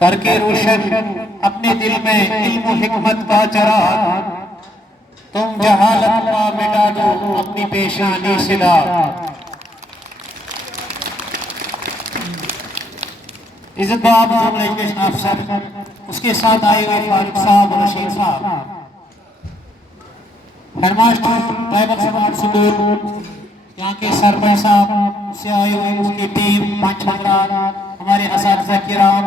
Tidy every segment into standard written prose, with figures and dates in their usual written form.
करके रोशन अपने दिल में इल्म हिकमत का चराग, तुम जहालत का मिटा दो अपनी पेशानी से दाग। इज्जतदार जुमला एजुकेशन अफसर, उसके साथ आए हुए फारूक साहब, रशीद साहब, हेडमास्टर ट्राइबल समाज स्कूल यहाँ के सरपंच साहब से आए हुए उसकी टीम, पंच हजरात, हमारे असातिज़ा किराम,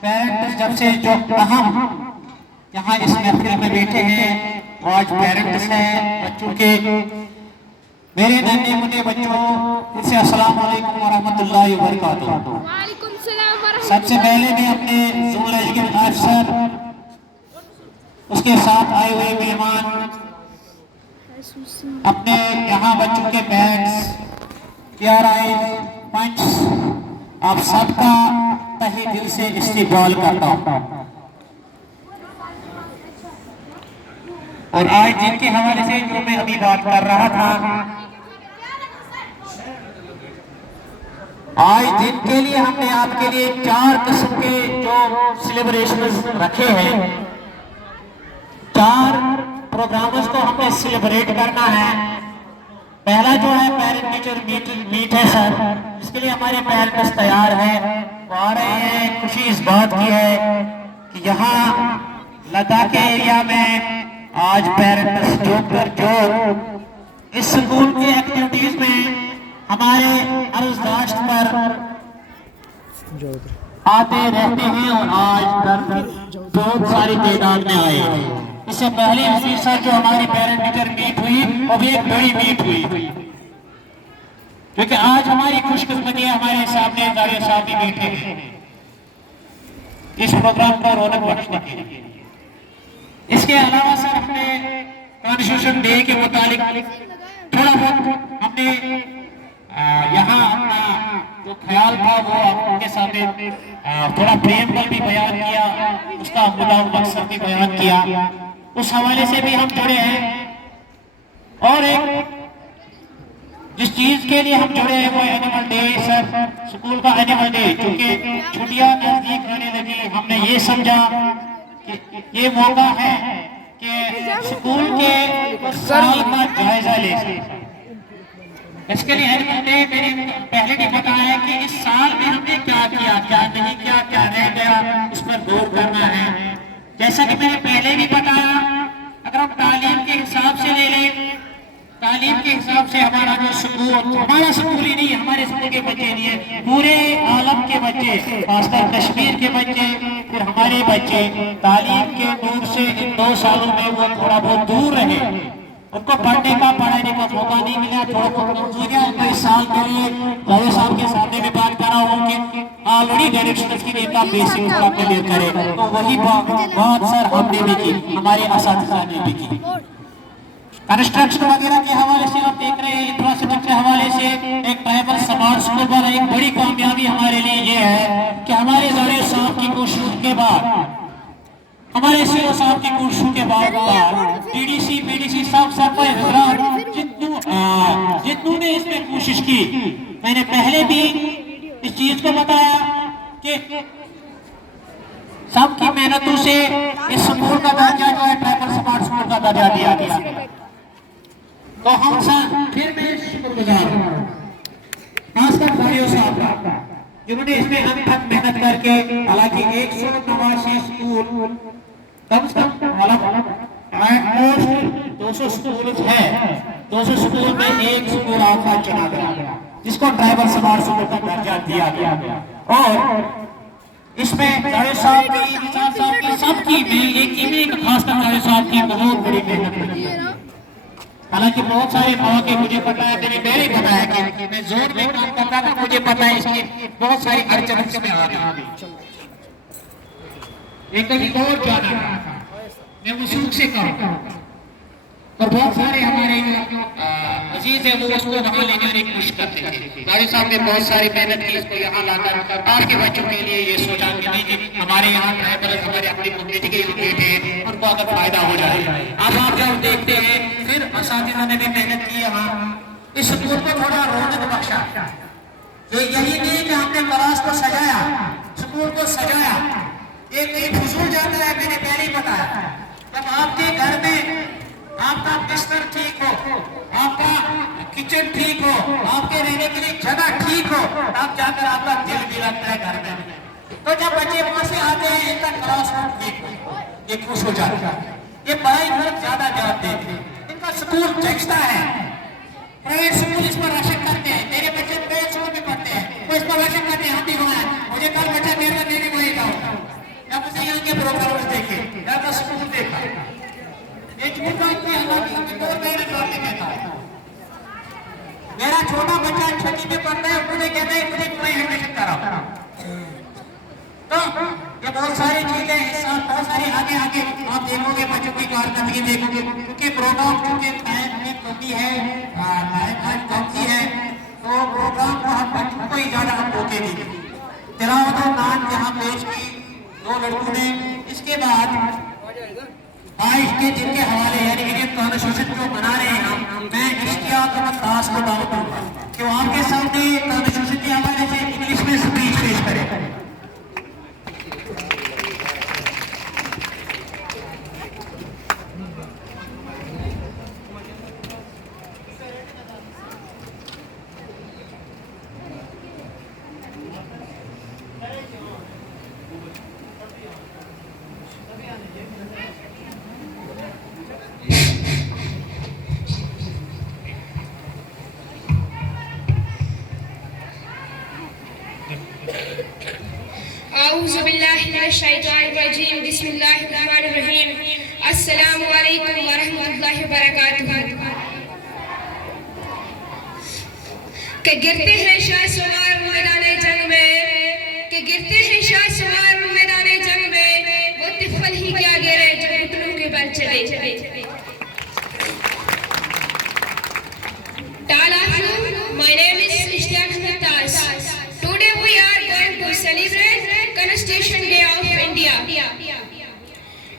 पेरेंट्स, जब से जो अहम यहाँ इस महफिल में बैठे हैं, आज पेरेंट्स हैं बच्चों के, मेरे नन्हे मुन्ने बच्चों, इनसे अस्सलाम वालेकुम व रहमतुल्लाहि व बरकातुहू। सबसे पहले मैं अपने जुमला एजुकेशन अफसर, उसके साथ आए हुए मेहमान, अपने यहाँ बच्चों के पेरेंट्स, PRI, पंच, आप सबका तहे दिल से इस्तकबाल करता हूँ। और आज जिनके हवाले से जो मैं अभी बात कर रहा था, आज दिन के लिए हमने आपके लिए 4 किस्म के जो सेलिब्रेशन रखे हैं, 4 प्रोग्राम्स को हमने सेलिब्रेट करना है। पहला जो है पेरेंट टीचर मीट है सर, इसके लिए हमारे पेरेंट्स तैयार हैं, वो आ रहे हैं। खुशी इस बात की है कि यहाँ लद्दाख एरिया में आज पेरेंट्स जो इस स्कूल की एक्टिविटीज में हमारे अर्जदाश्त पर आते रहते हैं और आज बहुत सारी तादाद में आए। इससे पहले हसीसा जो हमारी पेरेंट टीचर मीट हुई वो भी एक बड़ी मीट हुई, क्योंकि आज हमारी खुशकिस्मती है हमारे सामने जावेद साहब भी बैठे हैं इस प्रोग्राम को रौनक बख्शने के लिए। इसके अलावा सर हमने कॉन्स्टिट्यूशन डे के मुतालिक थोड़ा बहुत हमने यहाँ अपना जो ख्याल था वो आपके सामने थोड़ा प्रेमबल भी बयान किया, उसका मुद्दा मकसद भी बयान किया, उस हवाले से भी हम जुड़े हैं। और एक जिस चीज के लिए हम जुड़े हैं वो एनिमल डे सर, स्कूल का एनिमल डे, क्योंकि छुट्टियां नजदीक आने लगी, हमने ये समझा कि ये मौका है कि स्कूल के साल का जायजा ले। इसके लिए एनिमल डे मैंने पहले भी बताया कि इस साल में हमने क्या किया, क्या नहीं किया, क्या रह गया, इस पर गौर करना है। जैसा कि मैंने पहले भी बताया, अगर हम तालीम के हिसाब से ले लें, तालीम के हिसाब से हमारा जो स्कूल, हमारा स्कूल ही नहीं, हमारे स्कूल के बच्चे नहीं है, पूरे आलम के बच्चे, खासकर कश्मीर के बच्चे, फिर हमारे बच्चे तालीम के दूर से इन 2 सालों में वो थोड़ा बहुत दूर रहे, उनको पढ़ने का मौका नहीं मिला, थोड़ा बहुत हो गया। तो इस साल के लिए जावेद साहब के सामने भी बात करा हूँ कि ऑलरेडी डायरेक्शन की नेता बेसिक थोड़ा क्लियर करे, तो वही बात सर हमने भी की, हमारे असातिज़ा ने भी की। कंस्ट्रक्शन वगैरह के हवाले से आप देख रहे हैं, इंफ्रास्ट्रक्चर के हवाले से एक ट्राइबल समाज स्कूल पर एक बड़ी कामयाबी हमारे लिए ये है कि हमारे जावेद साहब की कोशिश के बाद, हमारे सीओ साहब की कोशिशों के बाद टीडीसी पीडीसी सब जितनों ने इसमें कोशिश की, मैंने पहले भी इस चीज को बताया कि सबकी मेहनतों से इस स्कूल का दर्जा जो है ट्राइबल समाज स्कूल का दर्जा दिया गया। तो हम सर फिर मैं शुक्रगुजार हूँ खासकर फारियो साहब का, जिन्होंने इसमें हम तक मेहनत करके, हालांकि 189 स्कूल कम से कम 200 स्कूल है, 200 स्कूल में एक स्कूल आपका चुना गया जिसको ट्राइबल समाज स्कूल का दर्जा दिया गया। और इसमें जावेद साहब की सबकी एक खासकर जावेद साहब की बहुत बड़ी मेहनत लगी है। हालांकि बहुत सारे मौके मुझे पता है, मैंने पहले ही बताया कि मैं जोर में काम करता था, मुझे पता है इसकी बहुत सारी अड़चन इसमें आ रही। एक कहीं और जाना था, मैं वसूख से कहूँ, और बहुत सारे हमारे अजीज है वो उसको वहाँ ले जाने की कोशिश करते थे। जावेद साहब ने बहुत सारी मेहनत की इसको यहाँ लाकर आपके बच्चों के लिए ये सोचा कि नहीं कि हमारे यहाँ ट्राइबल हमारे अपनी कम्युनिटी के लोग हैं, उनको अगर फायदा हो जाए। अब आप जब देखते हैं फिर असातिज़ा ने भी मेहनत की, यहाँ इस स्कूल को थोड़ा रौनक बख्शा। यही नहीं कि हमने क्लास को सजाया, स्कूल को सजाया, ये कोई फजूल जाता है, मैंने पहले ही बताया। जब आपके घर में आपका बिस्तर ठीक हो, आपका किचन ठीक हो, आपके रहने के लिए जगह ठीक हो, तब जाकर आपका दिल भी लगता है घर में। तो जब बच्चे वहां से आते हैं, इनका क्लासरूम ठीक हो, ये खुश हो जाता है, ये पढ़ाई तरफ ज्यादा ध्यान देते हैं, इनका स्कूल जचता है। प्राइवेट स्कूल इस पर राशन करते हैं, मेरे बच्चे प्राइवेट स्कूल में पढ़ते हैं, वो इस पर राशन करते हैं, हम भी होना है, मुझे कल बच्चा देर में देने को ही जाऊंगा। जब मुझे यहाँ के प्रोग्राम देखे, यहाँ का स्कूल देखा, एक मेरा छोटा बच्चा छठी में पढ़ता है, मुझे कहता है मुझे तुम्हें एडमिशन कराओ। तो ये बहुत सारी चीजें इस साल बहुत सारी आगे आगे आप देखोगे, बच्चों की कारकर्दगी देखोगे, क्योंकि प्रोग्राम चूंकि टाइम में कमी है, टाइम कमी है, तो प्रोग्राम को हम बच्चों को ही ज्यादा हम रोके नहीं। तिलावत और नात यहाँ पेश की दो लड़कों ने। इसके बाद आज के जिनके हवाले यानी इंडियन कॉन्स्टिट्यूशन जो बना रहे हैं हम, मैं इश्तियाक अहमद दास को दावत दूंगा कि वो आपके सामने कॉन्स्टिट्यूशन के हवाले से इंग्लिश में स्पीच पेश करें। औज़ुबिल्लाहिमिनश्शैतानिर्रजीम, बिस्मिल्लाहिर्रहमानिर्रहीम, अस्सलामु अलैकुम वरहमतुल्लाहि वबरकातुहू। कि गिरते हैं शाह सवार मैदाने जंग में, कि गिरते हैं शाह सवार मैदाने जंग में, वो तिफल ही क्या गिरे जो घुटनों के बल चले। My name is Ishtiaq Ahmed Das. Today we are going to celebrate Constitution Day of India.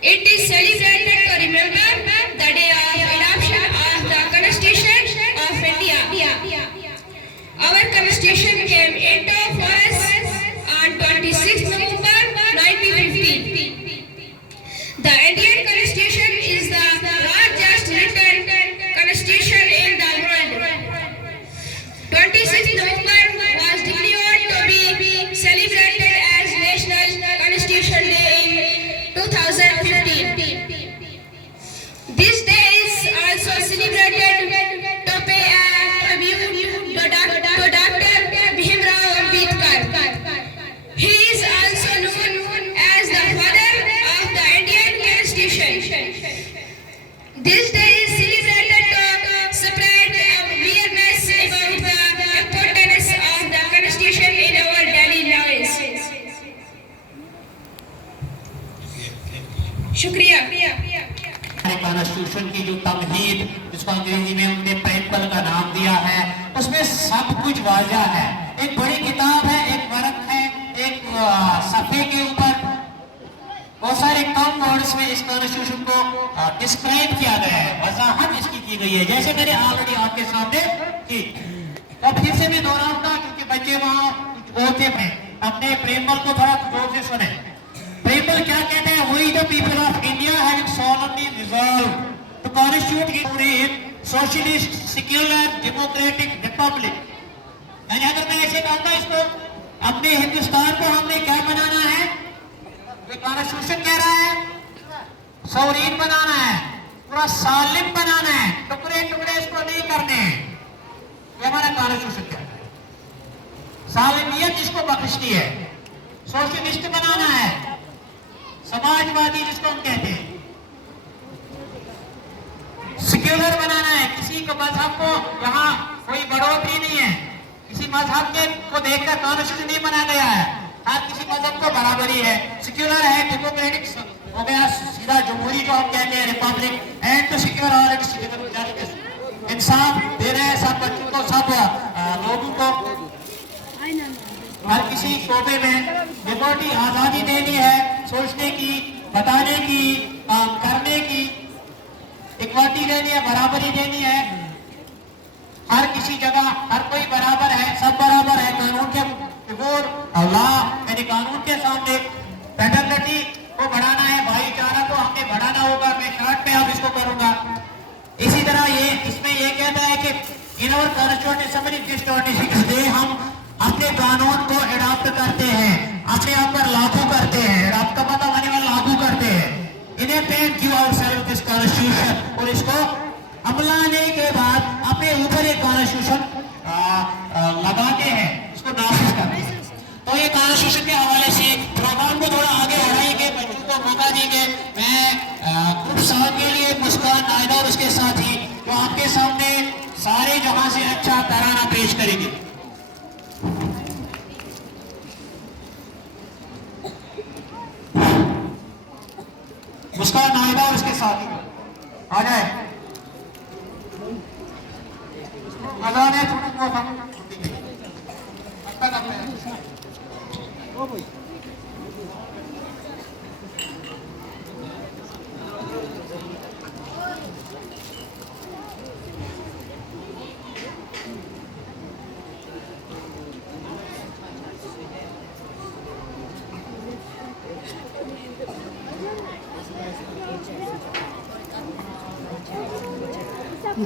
It is celebrated to remember the day of adoption of the Constitution of India. Our Constitution came into force on 26 November 1950. The Indian Constitution is the largest written constitution in the world. 26 November was declared to be celebrated as National Constitution Day in 2015. This day is also celebrated to pay a tribute to Dr. Bhimrao Ambedkar. He is also known as the father of the Indian Constitution. This day is celebrated to spread awareness about the importance of the Constitution in our daily lives. शुक्रिया। Constitution की जो तमहीद, जिसको अंग्रेजी में हमने प्रेम्पल का नाम दिया है, उसमें सब कुछ वाज़ा है। एक बड़ी किताब है, एक वर्क है, एक सफ़े के ऊपर बहुत सारे कम वर्ड्स में इस कॉन्स्टिट्यूशन को डिस्क्राइब किया गया है, वजाहत इसकी की गई है, जैसे मैंने ऑलरेडी आपके सामने की। तो फिर से मैं दोहराऊंगा क्योंकि बच्चे वहाँ बोलते हैं, अपने प्रेम्पल को थोड़ा जोर से सुने। प्रेम्पल क्या कहते हैं? We the people of India having solemnly resolved to constitute in socialist, secular, democratic republic. यानी अगर मैं ऐसे कहूँगा इसको, अपने हिंदुस्तान को हमने क्या बनाना है? ये कॉन्स्टिट्यूशन कह रहा है सौरीन बनाना है, पूरा सालिम बनाना है, टुकड़े टुकड़े इसको नहीं करने हैं। ये हमारा कॉन्स्टिट्यूशन कहता है। सालिमियत जिसको बख्शती है, सोशलिस्ट बनाना है, समाजवादी जिसको हम कहते हैं, सेक्युलर बनाना है, किसी को मजहब को यहाँ कोई बढ़ोतरी नहीं है, किसी मजहब के को देखकर कॉन्स्टिट्यूशन नहीं बनाया गया है, हर किसी मजहब को बराबरी है। सेक्युलर है, डेमोक्रेटिक हो गया, सीधा जमहूरी जो हम कहते हैं, republic, and to secure all justice, इंसाफ दे रहे हैं सब बच्चों को, सब लोगों को, हर किसी शोबे में लिबर्टी, आज़ादी देनी है, सोचने की, बताने की, काम करने की, इक्वालिटी देनी है, बराबरी देनी है, हर किसी जगह हर कोई बराबर है, सब बराबर है कानून के, और अल्लाह यानी कानून के सामने, पैटर्निटी करते हैं, राष्ट्रपिता बनने वाले लागू करते हैं। इन्हें paint give out self this constitution, और इसको अपनाने के बाद अपने ऊपर एक कॉन्स्टिट्यूशन लगाते हैं, इसको नाफिज करते हैं। तो ये कॉन्स्टिट्यूशन के हवाले से प्रोग्राम को थोड़ा आगे बढ़ाएंगे, बच्चों को मौका देंगे। मैं ग्रुप 7 के लिए मुस्कान नायदा और उसके साथी जो आपके सामने सारे जहां से अच्छा तराना पेश करेंगे। मुस्कान नायदा और उसके साथी आ जाए। अजान है थोड़ा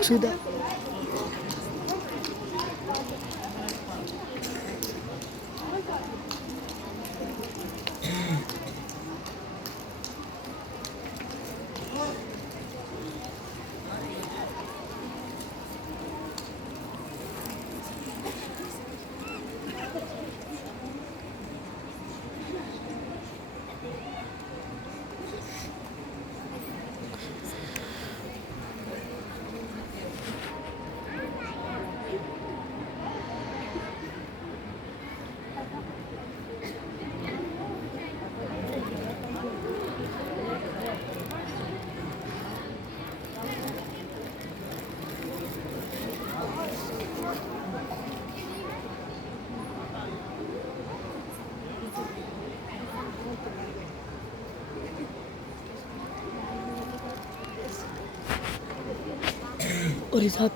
Sudah. और इसाक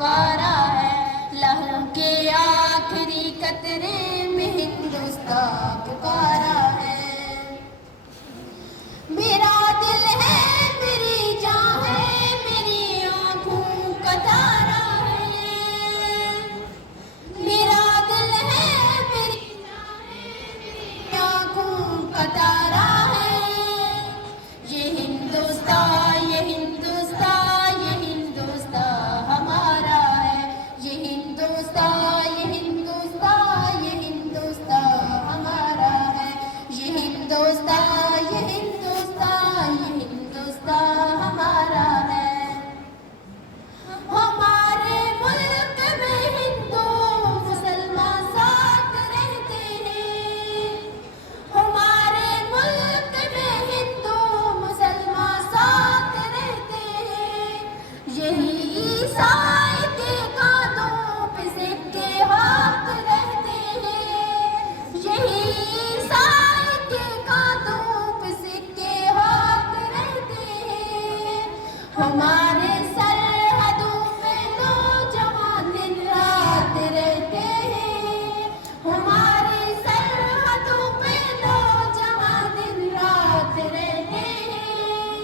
पुकारा है, लहू के आखिरी कतरे में हिंदुस्तान पुकारा है। मेरा दिल है, मेरी जान है, मेरी आंखों का तारा है। मेरा दिल है, मेरी जान है, मेरी आंखों का तारा है। ये हिंदुस्तान, ये हिंदुस्तान, ये हिंदुस्तान हमारा है। ये हिंदुस्तान, ये हिंदुस्तान, ये हिंदुस्तान हमारा है। ये हिंदुस्तान, ये हिंदुस्तान, ये हिंदुस्तान हमारा है। हमारे मुल्क में हिंदू मुसलमान साथ रहते हैं। हमारे मुल्क में हिंदू मुसलमान साथ रहते हैं। यही ईसाई के कांधों पे सिक्के हाथ रहते हैं। यही ईसाई के कांधों पे सिक्के हाथ रहते हैं। हमारे सरहदों पे नौजवान दिन रात रहते हैं। हमारे सरहदों पे नौजवान दिन रात रहते हैं।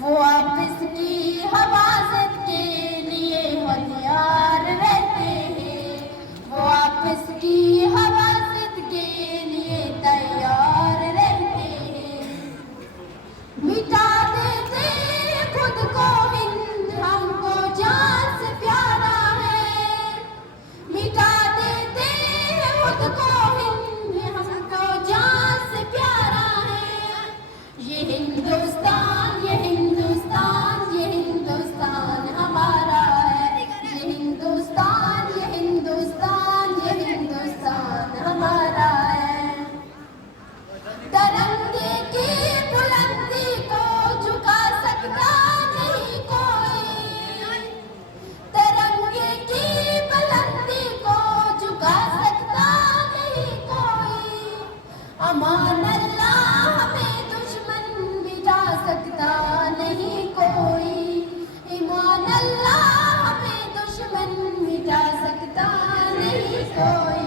वो आपस की हिफाजत के लिए होशियार रहते हैं। वो आपस की हिफाजत के लिए तैयार रहते हैं। मिटा देते खुद को हिंद, हमको जान से प्यारा है। मिटा देते खुद को हिंद, हमको जान से प्यारा है। ये हिंदुस्तान, ये हिंदुस्तान, ये हिंदुस्तान हमारा है। ये हिंदुस्तान, ये हिंदुस्तान, ये हिंदुस्तान हमारा है। तिरंगे की बुलंदी को झुका सकता नहीं कोई। तिरंगे की बुलंदी को झुका सकता नहीं कोई। अमान अल्लाह हमें दुश्मन मिटा सकता नहीं कोई। ईमान अल्लाह हमें दुश्मन मिटा सकता नहीं कोई।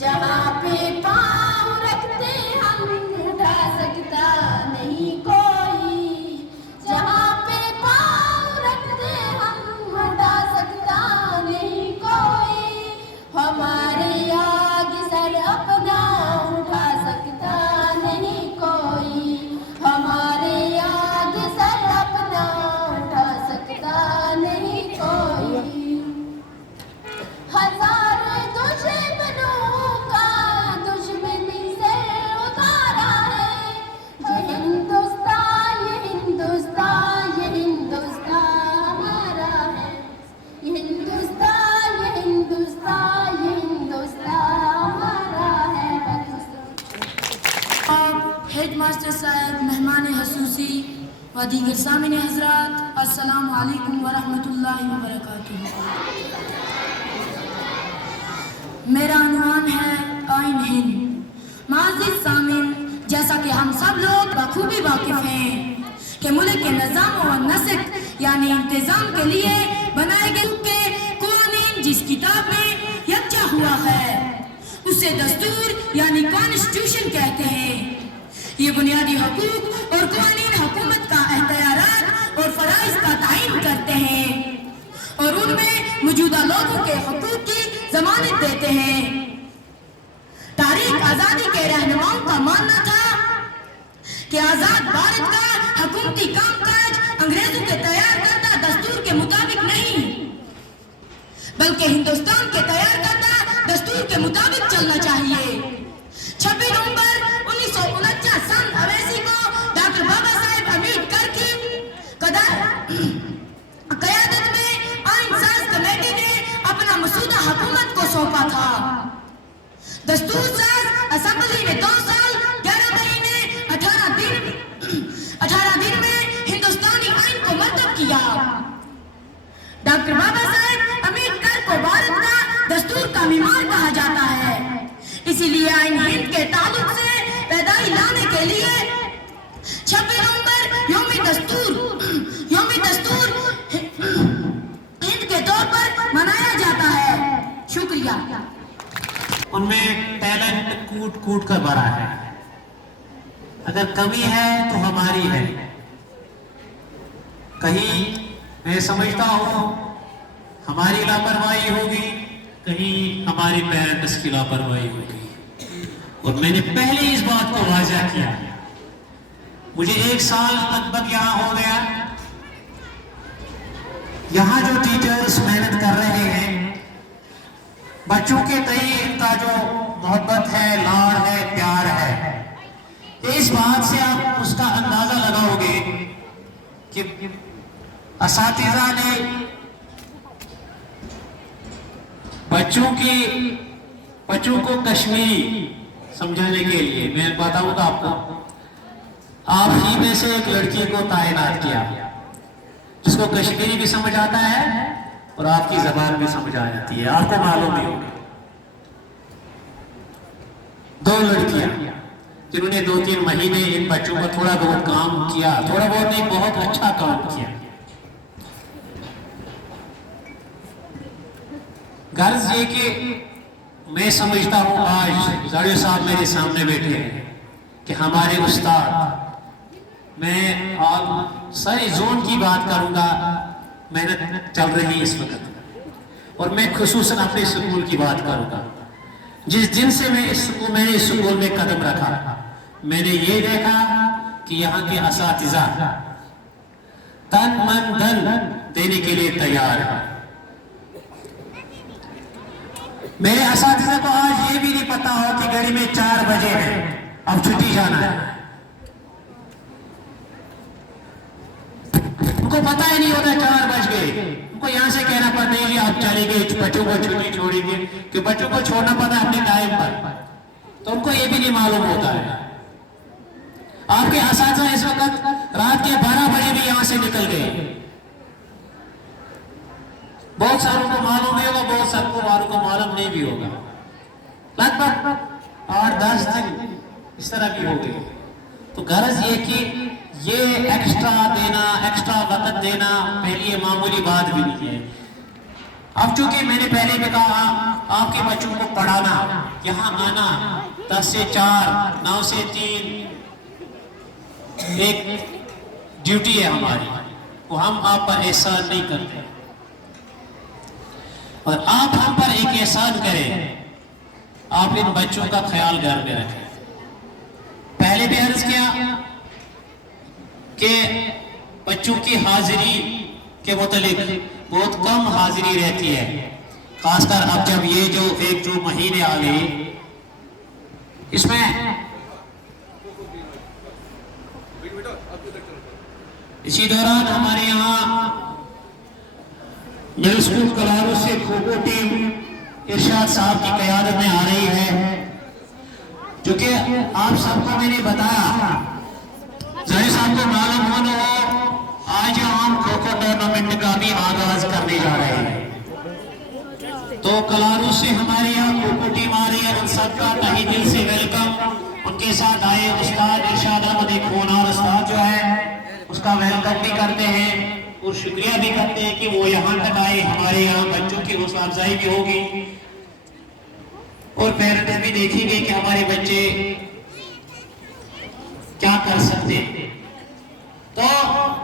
जहाँ पे पाँव रखते हम उठा सकता नहीं कोई। जहाँ पे पाँव रखते हम उठा सकता नहीं कोई। हमारे आगे सर अपना उठा सकता नहीं कोई। हमारे आगे सर अपना उठा सकता नहीं कोई। हजार दुश्मनों का दुश्मनी से उतारा है। ये हिंदुस्तान, ये हिंदुस्तान, ये हिंदुस्तान हमारा है। ये हिंदुस्तान, ये हिंदुस्तान, ये हिंदुस्तान हमारा है। हेड मास्टर साहब, मेहमान हसूसी व दीगर सामिन हजरात, अस्सलामु अलैकुम व रहमतुल्लाहि व बरकातुहू। मेरा उन्वान है आइन हिंद। माज़िद सामिन, जैसा कि हम सब लोग बखूबी वाकिफ हैं कि मुल्क के निज़ाम व नस्क यानी इंतज़ाम के लिए बनाए गए के क़वानीन जिस किताब में यकजा हुआ है उसे दस्तूर यानी कॉन्स्टिट्यूशन कहते हैं। ये बुनियादी हकूक और क़वानीन हुकूमत का अख्तियारात और फ़राइज़ का तायीन करते हैं और उनमें मौजूदा लोगों के हकूक की ज़मानत देते हैं। तारीख आज़ादी के रहनुमाओं का मानना था कि आज़ाद भारत का हुकूमती कामकाज अंग्रेजों के तैयार करदा दस्तूर के मुताबिक नहीं बल्कि हिंदुस्तान के तैयार करदा दस्तूर के मुताबिक चलना चाहिए। 26 नवंबर 1949 सन अवैसी को डॉक्टर बाबा साहेब अम्बेडकर की क़यादत में आइन साज कमेटी ने अपना मसूदा हुकूमत को सौंपा था। दस्तूर साज असेंबली ने 2 साल 11 महीने 18 दिन में हिंदुस्तानी आइन को मरतब किया। डॉक्टर बाबा साहेब अम्बेडकर को भारत का दस्तूर का मीमार कहा जाता है। इसीलिए आइन हिंद के ताल्लुक से पैदाई लाने के लिए 26 नवंबर यौम दस्तूर हिंद के तौर पर किया। उनमें टैलेंट कूट कूट कर भरा है। अगर कमी है तो हमारी है। कहीं मैं समझता हूं हमारी लापरवाही होगी, कहीं हमारे पेरेंट्स की लापरवाही होगी। और मैंने पहले इस बात को वाज़ह किया। मुझे 1 साल लगभग यहाँ हो गया। यहाँ जो टीचर्स मेहनत कर रहे हैं, बच्चों के तय इनका जो मोहब्बत है, लाड़ है, प्यार है, इस बात से आप उसका अंदाजा लगाओगे कि असातिज़ा ने बच्चों को कश्मीरी समझाने के लिए, मैं बताऊंगा आपको, आप ही में से एक लड़की को तैनात किया जिसको कश्मीरी भी समझ आता है और आपकी जबान भी समझ आ जाती है। आपको मालूम ही होगा 2 लड़कियां जिन्होंने 2-3 महीने इन बच्चों का थोड़ा बहुत काम किया, थोड़ा बहुत नहीं, बहुत अच्छा काम किया। गर्ज ये कि मैं समझता हूं आज जाड़े साहब मेरे सामने बैठे हैं कि हमारे उस्ताद, मैं आप सारी जोन की बात करूंगा, मेहनत चल रही इस वक्त, और मैं खुसूसन अपने स्कूल की बात करूंगा। जिस दिन से मैंने इस स्कूल में कदम रखा, मैंने ये देखा कि यहाँ के असातिज़ा तन मन धन देने के लिए तैयार है। मेरे असातिज़ा को आज ये भी नहीं पता हो कि घड़ी में 4 बजे है, अब छुट्टी जाना है। उनको पता ही नहीं होता 4 बज गए। उनको यहाँ से कहना पड़ता है कि आप चले गए, बच्चों को छुट्टी छोड़ेंगे, कि बच्चों को छोड़ना पड़ता है अपने टाइम पर, तो उनको ये भी नहीं मालूम होता है। आपके असातिज़ा इस वक्त रात के 12 बजे भी यहाँ से निकल गए। बहुत सारों को मालूम नहीं होगा, बहुत सारों को मालूम नहीं भी होगा। लगभग 8-10 दिन इस तरह भी हो गए। तो गरज ये कि ये एक्स्ट्रा देना, एक्स्ट्रा वक्त देना पहले मामूली बात भी नहीं है। अब चूंकि मैंने पहले भी कहा, आपके बच्चों को पढ़ाना, यहाँ आना 10 से 4, 9 से 3 एक ड्यूटी है हमारी, वो हम आप पर एहसान नहीं करते, और आप हम पर एक एहसान करें, आप इन बच्चों का ख्याल घर में रखें। पहले भी अर्ज किया कि बच्चों की हाजिरी के मुतालिक बहुत कम हाजिरी रहती है, खासकर अब जब ये जो 1-2 महीने आ गए, इसमें इसी दौरान हमारे यहाँ मिडिल स्कूल कलारू से खो-खो टीम इरशाद साहब की क़यादत में आ रही है, जो कि आप सबको मैंने बताया, जाहिर साहब को मालूम हो न हो, आज हम खो-खो टूर्नामेंट का भी आगाज करने जा रहे हैं। तो कलारू से हमारे यहाँ खो-खो टीम आ रही है, उन सबका तहे दिल से वेलकम। उनके साथ आए उस्ताद इरशाद अहमद, एक होनहार उस्ताद जो है, उसका वेलकम भी करते हैं और शुक्रिया भी करते हैं कि वो यहाँ तक आए। हमारे यहाँ बच्चों की हौसला अफजाई भी होगी और पेरेंट्स भी देखेंगे कि हमारे बच्चे क्या कर सकते हैं। तो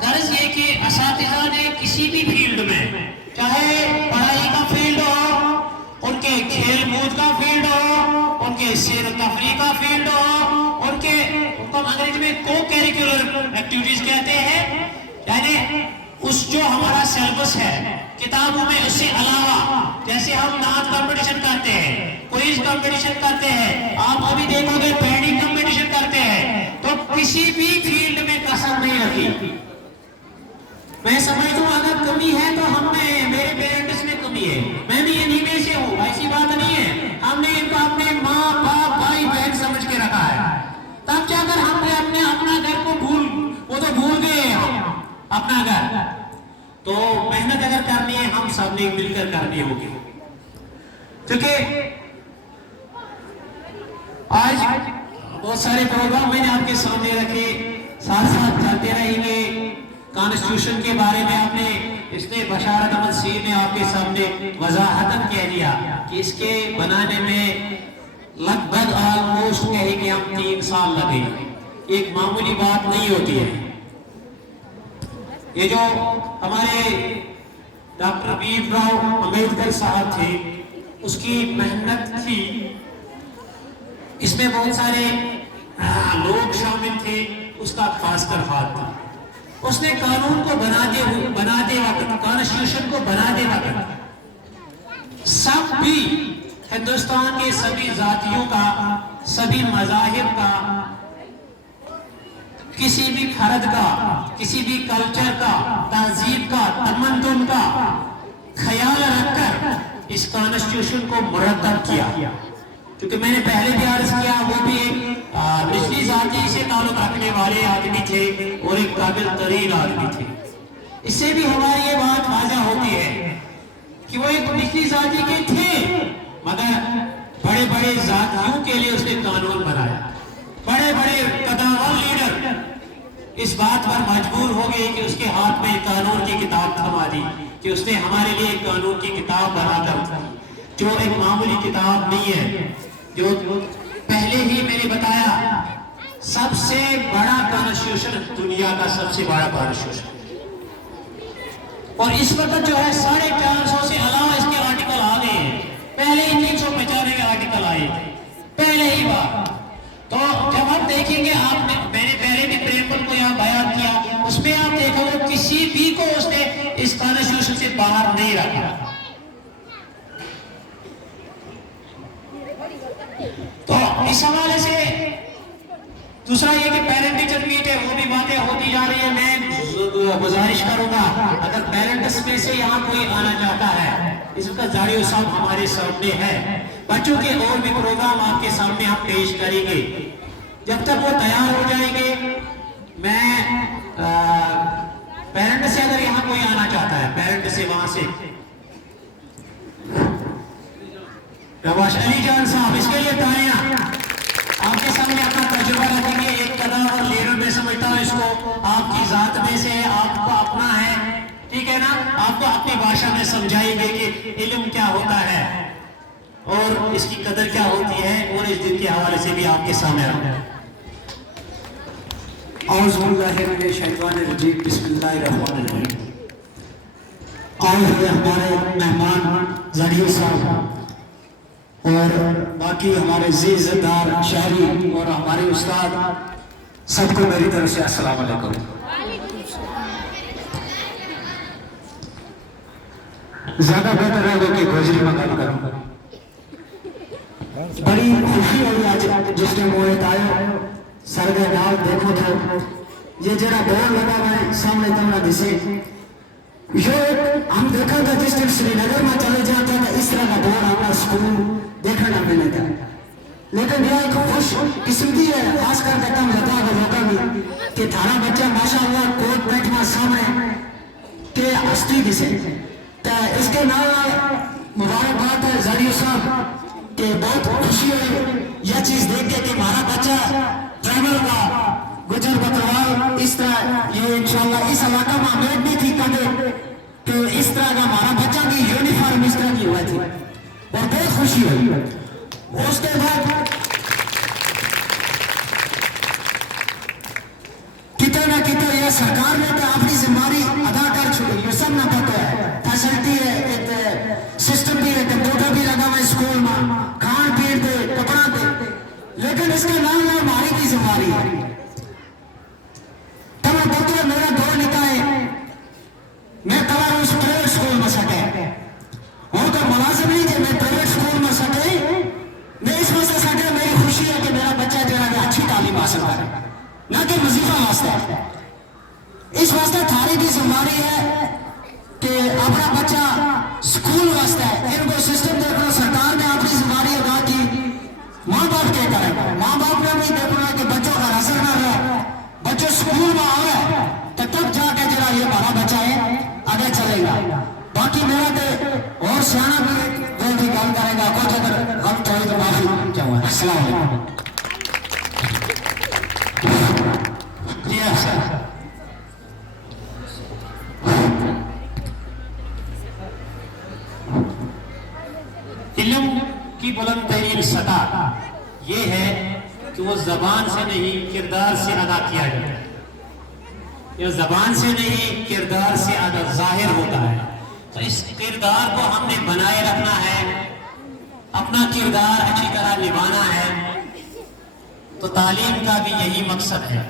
गर्ज ये कि असातिज़ा ने किसी भी फील्ड में, चाहे पढ़ाई का फील्ड हो, उनके खेल कूद का फील्ड हो, उनके सैर तफरीह का फील्ड हो, उनको अंग्रेजी में को करिकुलर एक्टिविटीज कहते हैं, यानी उस जो हमारा सिलेबस है किताबों में, उससे अलावा जैसे हम नाच कंपटीशन करते हैं, क्विज कंपटीशन करते हैं, आप अभी देखोगे पेंटिंग कंपटीशन करते हैं, तो किसी भी फील्ड में कसर नहीं रखी। मैं समझता हूँ अगर कमी है तो हमने, मेरे पेरेंट्स में कमी है, मैं भी इन्हीं में से हूँ, ऐसी बात नहीं है। हमने इनको अपने माँ बाप भाई बहन समझ के रखा है, तब जाकर हमने अपना घर को वो तो भूल गए अपना घर। तो मेहनत अगर करनी है, हम सब ने मिलकर करनी होगी, क्योंकि आज बहुत सारे प्रोग्राम मैंने आपके सामने रखे, साथ साथ चलते रहेंगे। कॉन्स्टिट्यूशन के बारे में आपने इसने बशारत अहमद सीर ने आपके सामने वजाहतन कह दिया कि इसके बनाने में लगभग ऑलमोस्ट कहे कि हम 3 साल लगे। एक मामूली बात नहीं होती है। ये जो हमारे डॉक्टर भीमराव अम्बेडकर साहब थे, उसकी मेहनत थी, इसमें बहुत सारे लोग शामिल थे, उसका खासकर हाथ था। उसने कानून को बनाते वक्त, कॉन्स्टिट्यूशन को बनाते वक्त सब भी हिंदुस्तान के सभी जातियों का, सभी मज़ाहिब का, किसी भी फर्द का, किसी भी कल्चर का, तहजीब का, तमद्दुन का ख्याल रखकर इस कॉन्स्टिट्यूशन को मुरतब किया। क्योंकि मैंने पहले भी अर्ज किया, वो भी एक निचली जाति से ताल्लुक रखने वाले आदमी थे और एक काबिल तरीन आदमी थे। इससे भी हमारी ये बात वाज़ा होती है कि वो एक निचली जाति के थे, मगर बड़े बड़े जातियों के लिए उसने कानून बनाया। बड़े बड़े कदावर लीडर इस बात पर मजबूर हो गए कि उसके हाथ में कानून की किताब थमा दी, कि उसने हमारे लिए एक कानून की किताब बनाकर, जो एक मामूली किताब नहीं है, जो पहले ही मैंने बताया सबसे बड़ा कॉन्स्टिट्यूशन, दुनिया का सबसे बड़ा कॉन्स्टिट्यूशन। और इस वक्त जो है 450 से अलावा इसके आर्टिकल आ गए हैं। पहले ही 395 आर्टिकल आए थे, पहले ही बार। तो जब हम देखेंगे, आपने मैंने पहले भी प्रेमपुर को यहाँ बयान किया, उसमें आप देखोगे किसी भी को उसने इस कॉन्स्टिट्यूशन से बाहर नहीं रखा। तो इस हवाले से दूसरा ये कि पेरेंट टीचर मीट है, वो भी बातें होती जा रही है। मैं गुजारिश करूंगा, अगर पेरेंट्स में से यहाँ कोई आना चाहता है, इसका जारी साहब हमारे सामने है, बच्चों के और भी प्रोग्राम आपके सामने हम पेश करेंगे। जब तक वो तैयार हो जाएंगे, मैं पेरेंट से, अगर यहाँ कोई आना चाहता है, पेरेंट से, वहां से रवाश अली जान साहब, इसके लिए तालियां। आपके सामने अपना तजुर्बा रखेंगे, एक कदम और लीडर में समझता हूँ इसको, आपकी जात में से है, आपको अपना है, ठीक है ना। आपको अपनी भाषा में समझाएंगे कि इल्म क्या होता है और इसकी कदर क्या होती है, और इस दिन के हवाले से भी आपके सामने रखें। और हमारे मेहमान जरिए साहब और बाकी हमारे इज़्ज़तदार शहरी और हमारे उस्ताद, सबको मेरी तरफ से अस्सलाम वालेकुम। ज्यादा बेहतर है कि गोजरी में गल करूं। बड़ी खुशी हुई आज जिसने मोहित आयो सरगे नाल देखो तो ये जरा बोर्ड लगा हुआ है सामने तुमने दिसे, ये हम देखा था जिस दिन श्रीनगर में चले जाता था, इस तरह का बोर्ड हमारा स्कूल देखा ना मिलेगा। लेकिन यह एक खुश किस्मती है, खास कर देता हूँ लता का मौका भी, कि थारा बच्चा माशाअल्लाह कोट पैंट में सामने के हस्ती दिसे। तो इसके नाल मुबारकबाद है जारियो साहब, कि बहुत खुशी हुई यह चीज देख के कि हमारा बच्चा ट्रैवल का गुजर बकरवाल इस तरह, ये इंशाल्लाह इस इलाका में उम्मीद नहीं थी कभी कि इस तरह का हमारा बच्चा की यूनिफॉर्म इस तरह की हुआ थी, और बहुत खुशी हुई। उसके बाद कितने ना कितने यह सरकार ने तो अपनी जिम्मेदारी अदा कर छोड़ी, ये सब ना पता है। फैसिलिटी है, एक सिस्टम भी है, कंप्यूटर भी लगा हुआ है स्कूल में, खान पीन पे, कपड़ा पे, लेकिन इसके नाम में हमारी की जिम्मेदारी है। तब बच्चे मेरा दौर निकाय मैं कल उस प्राइवेट स्कूल में सके, वो तो मुलाजिम नहीं थे, मैं प्राइवेट स्कूल में सके, मैं इस वजह से सके, मेरी खुशी है कि मेरा बच्चा जो है अच्छी तालीम हासिल करे, ना कि वजीफा वास्ते। इस वास्ते थारी भी जिम्मेदारी है कि अपना बच्चा स्कूल वास्ते इनको सिस्टम देखना, सरकार ने अपनी जिम्मेदारी अदा की, माँ बाप क्या करेगा, माँ बाप ने भी देखना कि बच्चों का असर ना रहे, बच्चे स्कूल में आवे तो तब जाके जरा ये बड़ा बच्चा है आगे चलेगा। बाकी मेरा तो और सियाना भी गल करेगा, कुछ अगर गलत हो तो माफी चाहूंगा। अस्सलाम वालेकुम। जी सर, इल्म की बुलंद तरीन सतह ये है कि वो जबान से नहीं किरदार से अदा किया जाता है। ये जबान से नहीं किरदार से अदा जाहिर होता है। तो इस किरदार को हमने बनाए रखना है, अपना किरदार अच्छी तरह निभाना है। तो तालीम का भी यही मकसद है।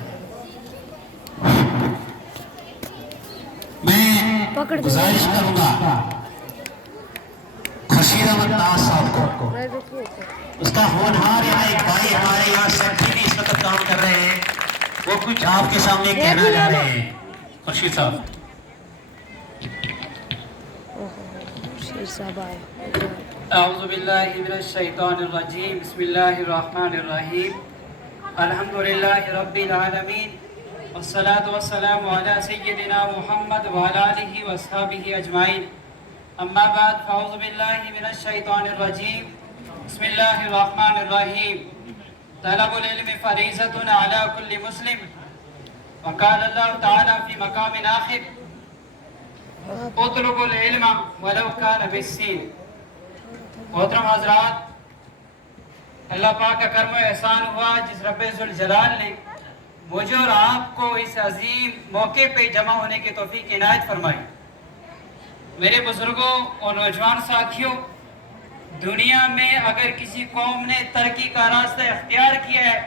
मैं गुजारिश करूंगा खुर्शीद अहमद नाज साहब को, उसका होनहार यहाँ एक भाई हमारे यहाँ सेक्रेटरी इस वक्त काम कर रहे हैं, वो कुछ आपके सामने कहना चाह रहे हैं। खुर्शीद साहब। अऊज़ु बिल्लाहि मिनश शैतानिर रजीम, बिस्मिल्लाहिर रहमानिर रहीम, अल्हम्दुलिल्लाहि रब्बिल आलमीन, वस्सलातु वस्सलामु अला सय्यिदिना मुहम्मद व अला आलिहि व अस्हाबिहि अजमाइन। अम्मा बाद, अऊज़ु बिल्लाहि मिनश शैतानिर रजीम, बिस्मिल्लाहिर रहमानिर रहीम। तलबुल इल्मि फरीज़तुन अला कुल्लि मुस्लिम, व क़ाला अल्लाहु तआला फ़ी मक़ामिन आख़िर, उतलुबुल इल्म वलौ कान बिस्सीन। मोहतरम हज़रात, अल्लाह पाक का कर्म एहसान हुआ जिस रब्बे ज़ुल जलाल ने मुझे और आपको इस अजीम मौके पे जमा होने की तौफीक इनायत फरमाई। मेरे बुजुर्गों और नौजवान साथियों, दुनिया में अगर किसी कौम ने तरक्की का रास्ता इख्तियार किया है,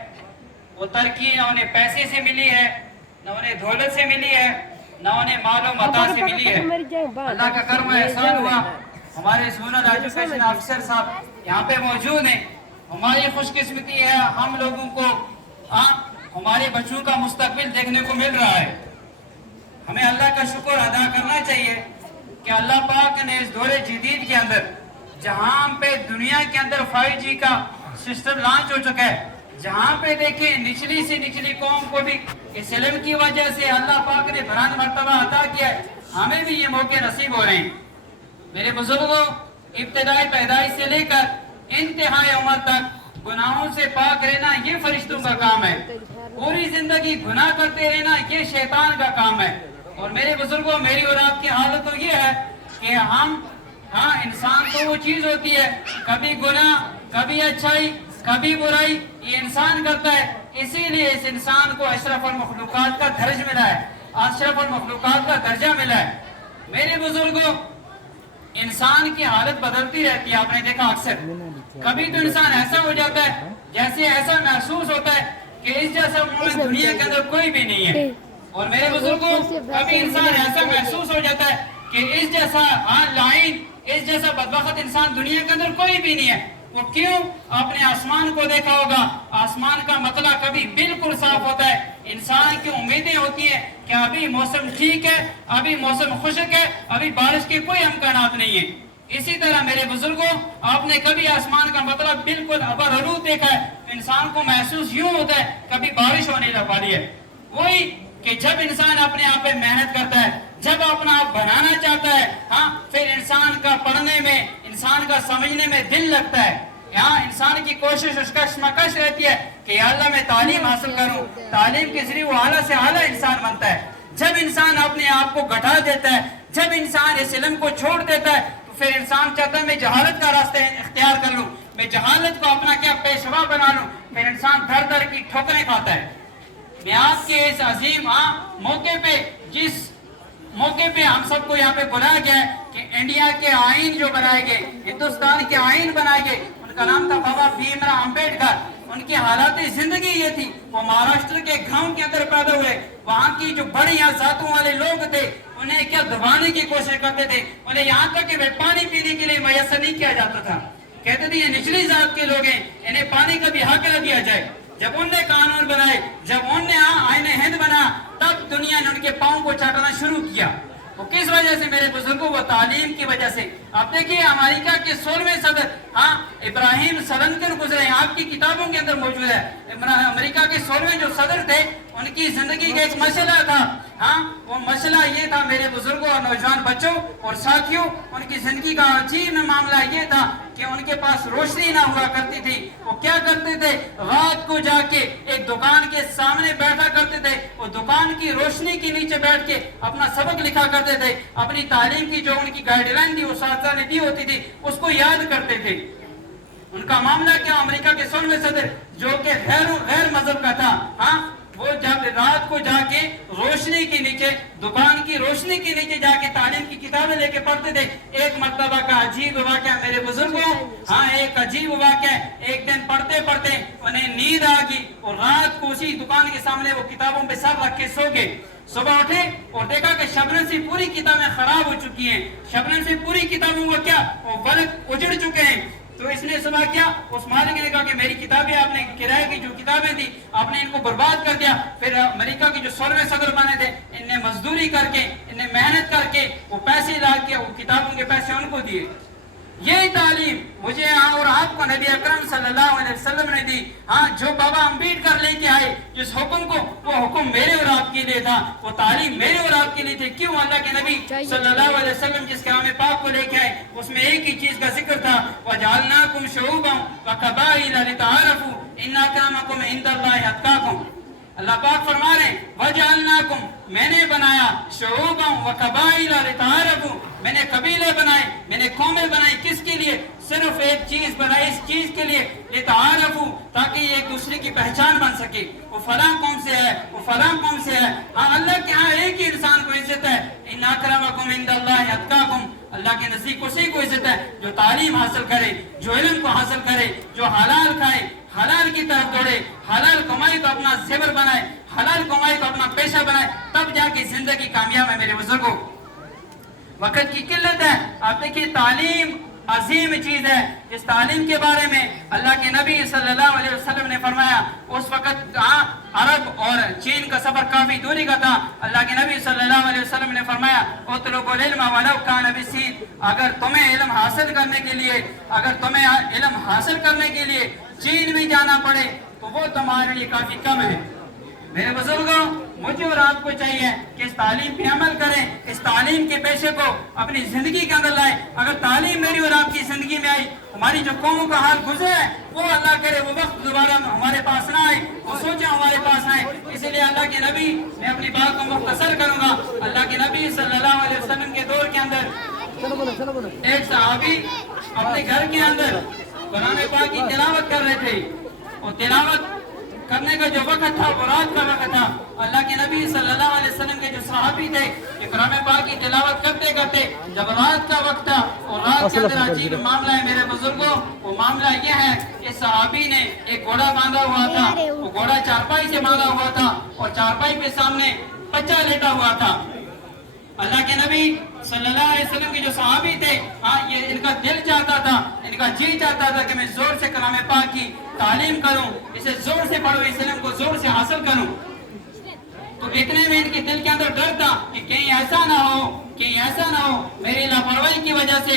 वो तरक्की न उन्हें पैसे से मिली है, न उन्हें दौलत से मिली है, न उन्हें मालो मता से मिली है। अल्लाह का कर्म एहसान हुआ हमारे जोनल एजुकेशन अफसर साहब यहाँ पे मौजूद हैं। हमारी खुशकिस्मती है हम लोगों को हमारे बच्चों का मुस्तकबिल देखने को मिल रहा है। हमें अल्लाह का शुक्र अदा करना चाहिए कि अल्लाह पाक ने इस दौरे जदीद के अंदर, जहाँ पे दुनिया के अंदर 5G का सिस्टम लॉन्च हो चुका है, जहाँ पे देखें निचली से निचली कौम को भी इस इल्म की वजह से अल्लाह पाक ने बरान मर्तबा अता किया है, हमें भी ये मौके नसीब हो रहे हैं। मेरे बुजुर्गों, इब्तिदाई पैदाइश से लेकर इंतहाई उम्र तक गुनाहों से पाक रहना ये फरिश्तों का काम है। पूरी जिंदगी गुनाह करते रहना ये शैतान का काम है। और मेरे बुजुर्गों, मेरी और आपकी हालत तो ये है कि इंसान तो वो चीज होती है, कभी गुनाह, कभी अच्छाई, कभी बुराई, ये इंसान करता है। इसीलिए इस इंसान को अशरफुल मखलूकात का दर्ज मिला है, अशरफुल मखलूकात का दर्जा मिला है। मेरे बुजुर्गों, इंसान की हालत बदलती रहती है। आपने देखा अक्सर कभी तो इंसान ऐसा हो जाता है जैसे ऐसा महसूस होता है कि इस जैसा मोमिन दुनिया के अंदर कोई भी नहीं है। और मेरे बुजुर्गों, कभी इंसान ऐसा महसूस हो जाता है कि इस जैसा लाइन, इस जैसा बदबख्त इंसान दुनिया के अंदर कोई भी नहीं है। वो क्यों? आपने आसमान को देखा होगा, आसमान का मतला कभी बिल्कुल साफ होता है, इंसान की उम्मीदें होती हैं कि अभी मौसम ठीक है, अभी मौसम खुशक है, अभी बारिश के कोई इम्कानात नहीं है। इसी तरह मेरे बुजुर्गों, आपने कभी आसमान का मतलब बिल्कुल अबरआलूद देखा है, इंसान को महसूस यूं होता है कभी बारिश होने लग वाली है। वही कि जब इंसान अपने आप पे मेहनत करता है, जब अपना आप बनाना चाहता है, फिर इंसान का पढ़ने में, इंसान का समझने में दिल लगता है। यहाँ इंसान की कोशिश, उसका कशमकश रहती है कि या अल्लाह मैं तालीम हासिल करूँ, तालीम के जरिए वो आला से आला इंसान बनता है। जब इंसान अपने आप को घटा देता है, जब इंसान इस इल्म को छोड़ देता है, तो फिर इंसान चाहता है मैं जहालत का रास्ता इख्तियार कर लूँ, मैं जहालत को अपना क्या पेशवा बना लूँ। फिर इंसान दर दर की ठोकरें खाता है। मैं आपके इस अजीम मौके पे, जिस मौके पे हम सबको यहाँ पे बुलाया गया है कि इंडिया के आइन जो बनाए गए, हिंदुस्तान के आइन बनाए गए, उनका नाम था बाबा भीमराव अंबेडकर। उनकी हालात जिंदगी ये थी, वो महाराष्ट्र के गांव के अंदर पैदा हुए। वहाँ की जो बड़ी जातों वाले लोग थे, उन्हें क्या दबाने की कोशिश करते थे, उन्हें यहाँ तक कि पानी पीने के लिए मैसर नहीं किया जाता था। कहते थे ये निचली जात के लोग हैं, इन्हें पानी का भी हक न दिया जाए। जब उनने कानून बनाए, जब उनने आईने हिंद बना, तब दुनिया ने उनके पाँव को चाटना शुरू किया। वो किस वजह से मेरे बुजुर्गों? वो तालीम की वजह से। अब देखिए अमेरिका के 16वें सदर इब्राहिम सलंकर गुजरे, आपकी किताबों के अंदर मौजूद है। अमेरिका के 16वें जो सदर थे, उनकी जिंदगी का एक मसला था। हाँ, वो मसला ये था मेरे बुजुर्गों और नौजवान बच्चों और साथियों, उनकी जिंदगी का अजीब मामला ये था कि उनके पास रोशनी ना हुआ करती थी। वो क्या करते थे, रात को जाके एक दुकान के सामने बैठा करते थे, वो दुकान की रोशनी के नीचे बैठ के अपना सबक लिखा करते थे, अपनी तालीम की जो उनकी गाइडलाइन थी उस्ताद ने दी होती थी उसको याद करते थे। उनका मामला क्या, अमेरिका के 16वें सदर जो कि गैर मजहब का था, हाँ, वो जब रात को जाके रोशनी के नीचे, दुकान की रोशनी के नीचे जाके तालीम की किताबें लेके पढ़ते थे। एक मर्तबा का अजीब वाक़या मेरे बुजुर्गों, हाँ, एक अजीब वाक़या, एक दिन पढ़ते पढ़ते उन्हें नींद आ गई और रात को उसी दुकान के सामने वो किताबों पे सर रख के सो गए। सुबह उठे और देखा कि शबनम से पूरी किताबें खराब हो चुकी हैं, शबनम से पूरी किताबों को क्या वो वर्क उजड़ चुके हैं। तो इसने सुबह क्या, उस मालिक ने कहा कि मेरी किताबें आपने किराए की जो किताबें थी आपने इनको बर्बाद कर दिया। फिर अमेरिका के जो 16वें सदर बने थे, इनने मजदूरी करके, इनने मेहनत करके वो पैसे ला के वो किताबों के पैसे उनको दिए। यही तालीम मुझे और आपको नबी अकरम सल्लल्लाहु अलैहि वसल्लम ने दी। हाँ, जो बाबा अम्बेडकर लेके आए जिस हुक्म को, वो हुक्म मेरे और आपके लिए था, वो तालीम मेरे और आपके लिए थी। क्यों? अल्लाह के नबी सल्लल्लाहु अलैहि वसल्लम जिस कलाम पाक को लेके आए उसमें एक ही चीज का जिक्र था, वजअलनाकुम शुऊबन व कबाइल लितआरफू इन्ना अक्रमकुम इंदल्लाहि अत्काकुम। अल्लाह पाक फरमा रहे हैं, वजअलनाकुम, मैंने बनाया, शुऊबन व कबाइल लितआरफू, मैंने कबीले बनाए, मैंने कौमें बनाई। किसके लिए? सिर्फ एक चीज बनाई, इस चीज के लिए, लितआरफू, ताकि एक दूसरे की पहचान बन सके। वो फलां कौम से है, वो फलां कौम से है। हाँ, अल्लाह के यहाँ एक ही इंसान को इज्जत है, इन्ना अक्रमकुम इंदल्लाहि अत्काकुम। अल्लाह के नज़दीक उसी को इज्जत है जो तालीम हासिल करे, जो इल्म को हासिल करे, जो हलाल खाए, हलाल की तरफ दौड़े, हलाल कमाई को अपना ज़ेवर बनाए, हलाल कमाई को अपना पेशा बनाए, तब जाके जिंदगी कामयाब है। मेरे बुजुर्गों, वक्त की किल्लत है। आप देखिए, तालीम अजीम चीज है। इस तालीम के बारे में अल्लाह के नबी सल्लल्लाहु अलैहि वसल्लम ने फरमाया, उस वक्त अरब और चीन का सफर काफी दूरी का था। अल्लाह के नबी सल्लल्लाहु अलैहि वसल्लम ने फरमाया, उतलुबुल इल्म वलौ कान बिसीन, अगर तुम्हें इल्म हासिल करने के लिए, अगर तुम्हें इल्म हासिल करने के लिए चीन भी जाना पड़े तो वो तुम्हारे लिए काफी कम है। मेरे बुजुर्गों, मुझे और आपको चाहिए कि इस तालीम पे अमल करें, इस तालीम के पेशे को अपनी जिंदगी के अंदर लाए। अगर तालीम मेरी और आपकी जिंदगी में आई, हमारी जो कौमों का हाल गुजरे है, वो अल्लाह करे वो वक्त दोबारा हमारे पास ना आए, वो सोचा हमारे पास आए। इसलिए अल्लाह के नबी, मैं अपनी बात को मुख्तसर करूंगा, अल्लाह के नबी सल्लल्लाहु अलैहि वसल्लम के दौर के अंदर एक सहाबी अपने घर के अंदर कुरान पाक की तिलावत कर रहे थे। और तिलावत करने का जो वक्त था वो रात का वक्त था। अल्लाह के नबी सल्लल्लाहु अलैहि वसल्लम के जो सहाबी थे, कुरान पाक की तिलावत करते करते जब रात का वक्त था और रात के अंदर अजीब मामला है मेरे बुजुर्गों। वो मामला यह है कि सहाबी ने एक घोड़ा बांधा हुआ था, वो घोड़ा चारपाई से बांधा हुआ था और चारपाई के सामने बच्चा लेटा हुआ था। अल्लाह के नबी सल्लल्लाहु अलैहि वसल्लम के जो सहाबी थे, हाँ, ये इनका दिल चाहता था, इनका जी चाहता था कि मैं जोर से कलाम पाक की तालीम करूं, इसे जोर से पढ़ूं, इस इल्म को जोर से हासिल करूं। तो इतने में इनके दिल के अंदर डर था कि कहीं ऐसा ना हो, कहीं ऐसा ना हो मेरी लापरवाही की वजह से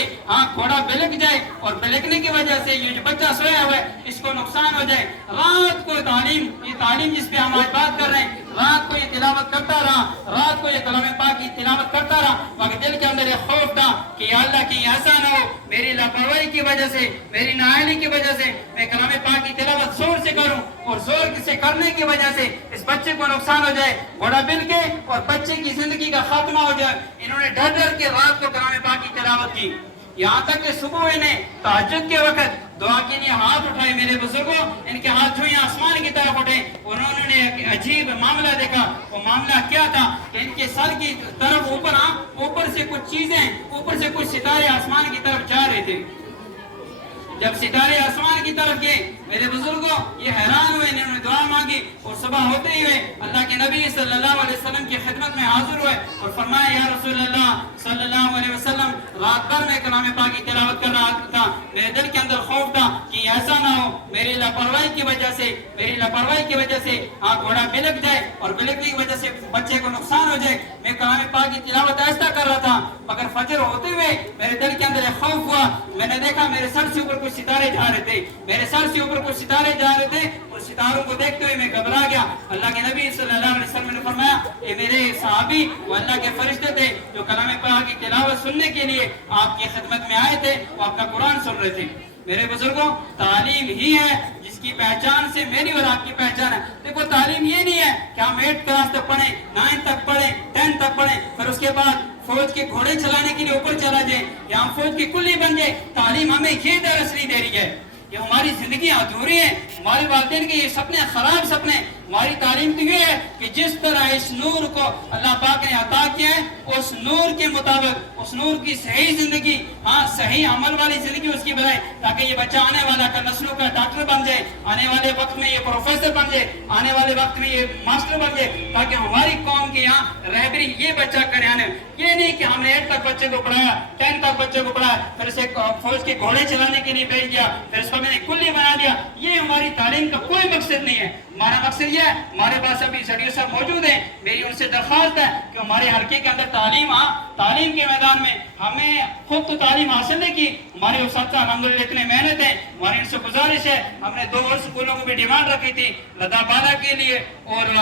घोड़ा बिलक जाए और बिलकने की वजह से ये जो बच्चा सोया हुआ है इसको नुकसान हो जाए। रात को तालीम, ये तालीम जिस पे हम आज बात कर रहे हैं, रात को ये तिलावत करता रहा, रात को ये कलाम पाक की तिलावत करता रहा। मगर दिल के अंदर एक खौफ था कि या अल्लाह कहीं ऐसा ना हो मेरी लापरवाही की वजह से, मेरी नाअहली की वजह से मैं कलाम पाक की तिलावत जोर से करूं और जोर से करने की वजह से इस बच्चे को नुकसान हो जाए, घोड़ा बिल के और बच्चे की जिंदगी का खात्मा हो जाए। इन्होंने डर डर के रात को कलाम पाक की तिलावत की, यहाँ तक कि सुबह इन्हें तहज्जुद के वक्त दुआ के लिए हाथ उठाए। मेरे बुजुर्गों, इनके हाथ छुए आसमान की तरफ उठे और उन्होंने एक अजीब मामला देखा। वो मामला क्या था कि इनके सर की तरफ ऊपर से कुछ चीजें, ऊपर से कुछ सितारे आसमान की तरफ जा रहे थे। जब सितारे आसमान की तरफ गए मेरे बुजुर्गों, ये हैरान हुए, इन्होंने दुआ मांगी और सुबह होते ही हुए अल्लाह के नबी सल्लल्लाहु अलैहि वसल्लम की खिदमत में हाजिर हुए और फरमाया, या रसूल अल्लाह सल्लल्लाहु अलैहि वसल्लम, रात भर में कलाम पाक की तिलावत कर रहा था, मेरे दिल के अंदर खौफ था कि ऐसा ना हो मेरी लापरवाही की वजह से, मेरी लापरवाही की वजह से घोड़ा बिलक जाए और बिलकने की वजह से बच्चे को नुकसान हो जाए। मैं कलाम पाक की तिलावत ऐसा कर रहा था, मगर फजर होते हुए मेरे दिल के अंदर खौफ हुआ हुआ, मैंने देखा मेरे सर से ऊपर कुछ सितारे जा रहे थे, मेरे सर से ऊपर कुछ सितारे जा रहे थे। उन सितारों को देखते हुए मैं घबरा गया। अल्लाह के नबी सल्लल्लाहु अलैहि वसल्लम ने फरमाया, ये मेरे सहाबी वो अल्लाह के फरिश्ते थे जो कलाम पाक की तिलावत सुनने के लिए आपकी खिदमत में आए थे, वो आपका कुरान सुन रहे थे। मेरे बुजुर्गों, तालीम ही है जिसकी पहचान से मेरी और आपकी पहचान है। देखो, तालीम ये नहीं है कि हम 8th क्लास तक पढ़े, 9th तक पढ़े, 10th तक पढ़े, फिर उसके बाद फौज के घोड़े चलाने के लिए ऊपर चला जाए या हम फौज की कुल्ली बन जाए। तालीम हमें ये दरस नहीं दे रही है, ये हमारी जिंदगी अधूरी है, हमारे वालिदैन के ये सपने खराब सपने। हमारी तालीम तो ये है कि जिस तरह इस नूर को अल्लाह पाक ने अता किया है, उस नूर के मुताबिक उस नूर की सही जिंदगी, हाँ सही अमल वाली जिंदगी उसकी बनाए, ताकि ये बच्चा आने वाला का नस्लों का डॉक्टर बन जाए, आने वाले वक्त में ये प्रोफेसर बन जाए, आने वाले वक्त में ये मास्टर बन जाए, ताकि हमारी कौम के यहाँ रहबरी ये बच्चा करे। आने ये नहीं कि हमने 8 तक बच्चे को पढ़ाया, 10 तक बच्चे को पढ़ाया, फिर उसे फौज के घोड़े चलाने के लिए भेज दिया, फिर उसको मैंने कुल्ली बना दिया। ये हमारी तालीम का कोई मकसद नहीं है। हमारा मकसद ये है, हमारे पास अभी स्टूडियो सब मौजूद हैं, मेरी उनसे दरख्वास्त है कि हमारे हल्के के अंदर तालीम के मैदान में हमें खुद तो तालीम हासिल नहीं की, हमारे उस्ताद अल्हम्दुलिल्लाह इतने मेहनत है। हमारी उनसे गुजारिश है, हमने 2 और स्कूलों को भी डिमांड रखी थी, लदाबादा के लिए और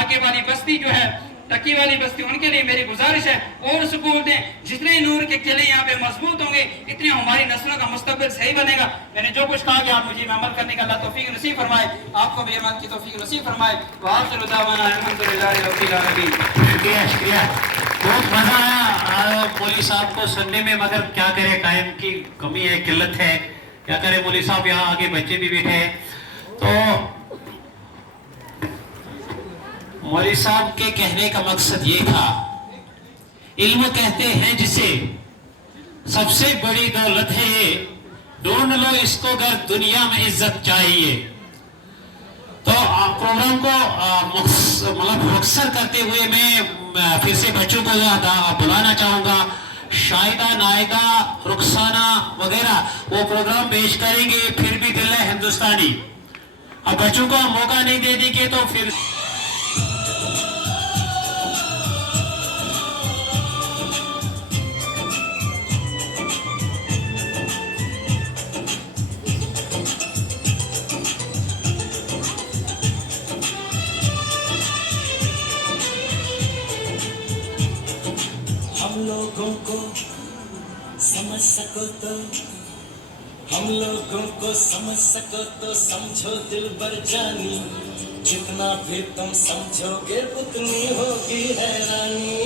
आगे वाली बस्ती जो है टकी वाली बस्ती, उनके लिए मेरी गुजारिश है और स्कूल दें। जितने नूर के किले यहाँ पे मजबूत होंगे, इतनी हमारी नस्लों का मुस्तकबिल सही बनेगा। मैंने जो कुछ कहा कि आप मुझे अमल करने का अल्लाह तौफीक नसीब फरमाए, आपको भी अमल की तौफीक नसीब फरमाए। आखिर दावाना अल्हम्दुलिल्लाहि रब्बिल आलमीन। शुक्रिया शुक्रिया, बहुत मजा आया मौलवी साहब को सुनने में, मगर क्या करे, टाइम की कमी है, किल्लत है, क्या करे मौलवी साहब, यहाँ आगे बच्चे भी बैठे हैं। तो मौलवी साहब के कहने का मकसद ये था, इल्म कहते हैं जिसे सबसे बड़ी दौलत है ये, ढूंढ लो इसको अगर दुनिया में इज्जत चाहिए। तो प्रोग्राम को मतलब मुख्तसर करते हुए मैं फिर से बच्चों को बुलाना चाहूंगा। शाहिदा, नायदा, रुखसाना वगैरह वो प्रोग्राम पेश करेंगे, फिर भी दिल है हिंदुस्तानी। अब बच्चों को मौका नहीं दे देंगे तो फिर हम लोगों को समझ सको तो, हम लोगों को समझ सको तो समझो दिल भर जानी, जितना भी तुम समझोगे उतनी होगी हैरानी।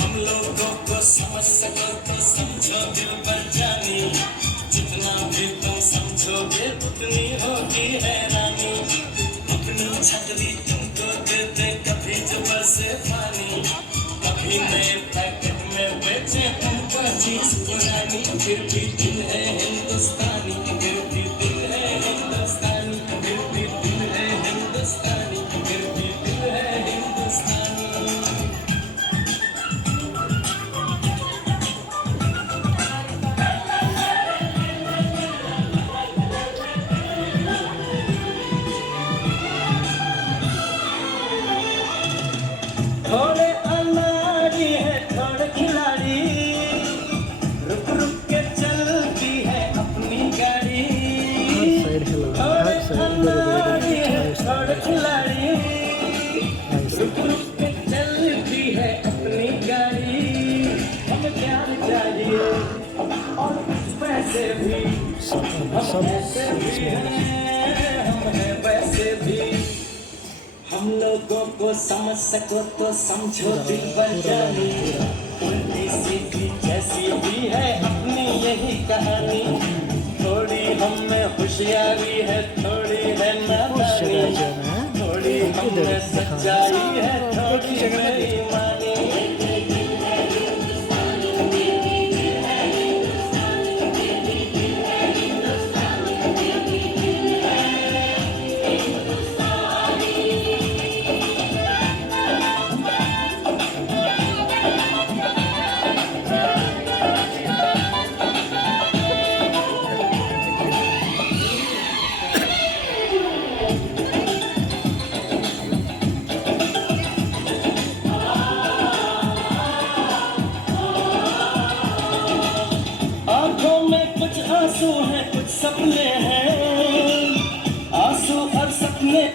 हम लोगों को समझ सको तो समझो दिल भर जानी, जितना भी तुम समझोगे उतनी होगी हैरानी। अपनी छतरी तुमको दे दे कभी जबर से पानी, कभी नए पैकेट में बेचे तुमको चीज पुरानी, फिर भी दिल है हिंदुस्तानी, फिर भी दिल है हिंदुस्तानी, फिर भी दिल है हिंदुस्तानी, फिर भी दिल है हिंदुस्तानी। थोड़े अनाड़ी है थोड़े खिलाड़ी, रुक रुक के चलती है अपनी गाड़ी। थोड़े अनाड़ी है थोड़े खिलाड़ी, रुक रुक के चलती है अपनी गाड़ी। हमें प्यार चाहिए और पैसे भी, हम ऐसे भी हैं, हम हैं वैसे भी। हम लोगों को समझ सको तो समझो दिल भर जानी, उल्टी सीधी जैसी भी है अपनी यही कहानी। थोड़ी हम में होशियारी है, थोड़ी है नादानी, थोड़ी हम में सच्चाई है, थोड़ी बेईमानी। आंसू है कुछ सपने हैं, आंसू और सपने।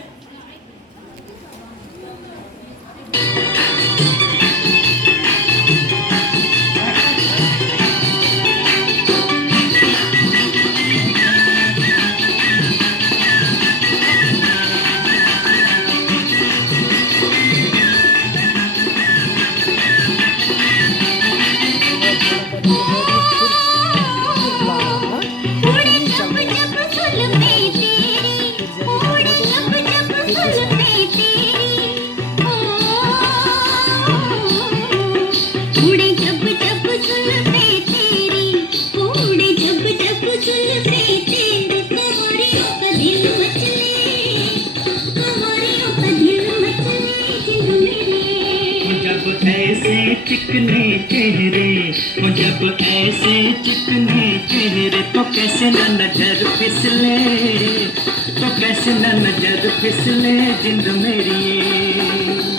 चिकने चेहरे वो जब ऐसे चिकने चेहरे तो कैसे न नजर फिसले, तो कैसे न नजर फिसले जिंद मेरी।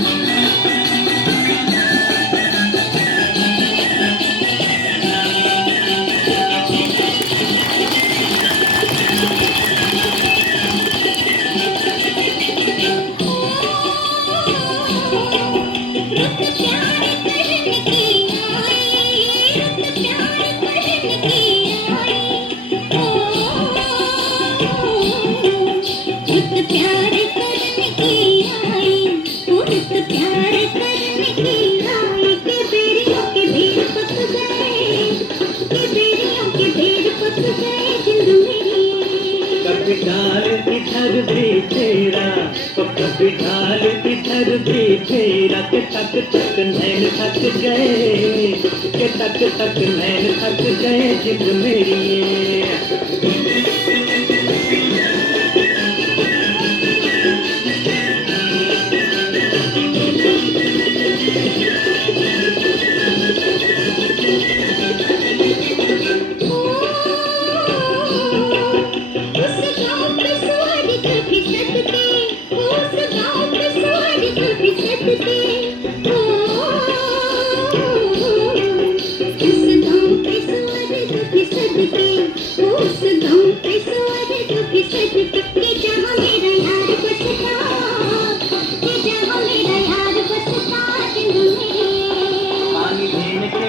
कभी ढाल इधर भी तेरा तो कभी ढाल इधर भी तेरा के तक तक नैन थक गए, के तक तक नैन थक गए जिंद मेरी।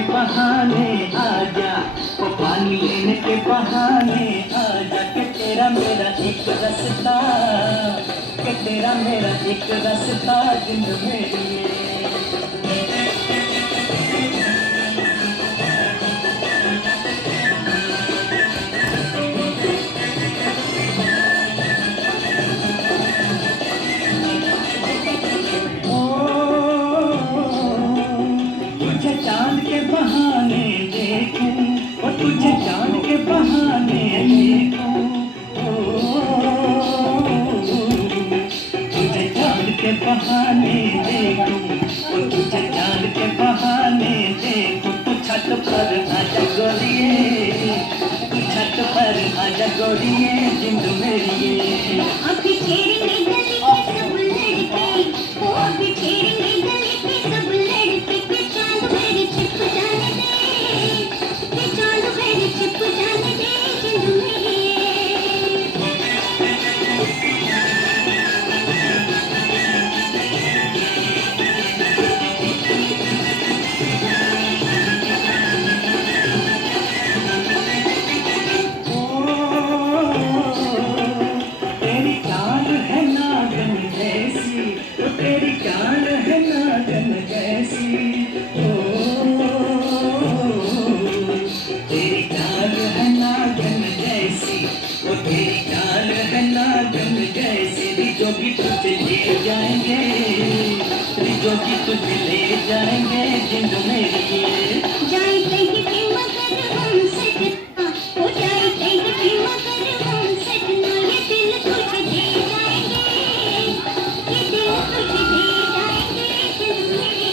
बहाने आजा, वो पानी लेने के बहाने आजा, कि तेरा मेरा एक रास्ता, कि तेरा मेरा एक रास्ता जिंद मेरी। चांद के बहाने देखूं, और तुझे चांद के बहाने देखूं, तुझे चांद के बहाने देखूं, और तुझे चांद के बहाने देखूं, तो छत पर आजा गोरिये, तू छत पर आजा गोरिये जिंद मेरी। अभी छेड़ेंगे गली के सब लड़के, ओ अभी छेड़ेंगे गली के सब लड़के, के चांद मेरे छिप जाने दे, के चांद मेरे छिप जाने दे जिंद मेरी। तेरी चाल है नागन जैसी, ओ तेरी चाल है नागन जैसी, ओ तेरी चाल है नागन जैसी, ओ तेरी चाल है नागन जैसी। रिजोगी तुझे ले जाएंगे, रिजोगी तुझे ले जाएंगे जिंद मेरी। जाए कहीं भी मगर हम सजना, ओ जाए कहीं भी मगर हम सजना, ये दिल तुझे दे जाएंगे, ये दिल तुझे दे जाएंगे जिंद मेरी।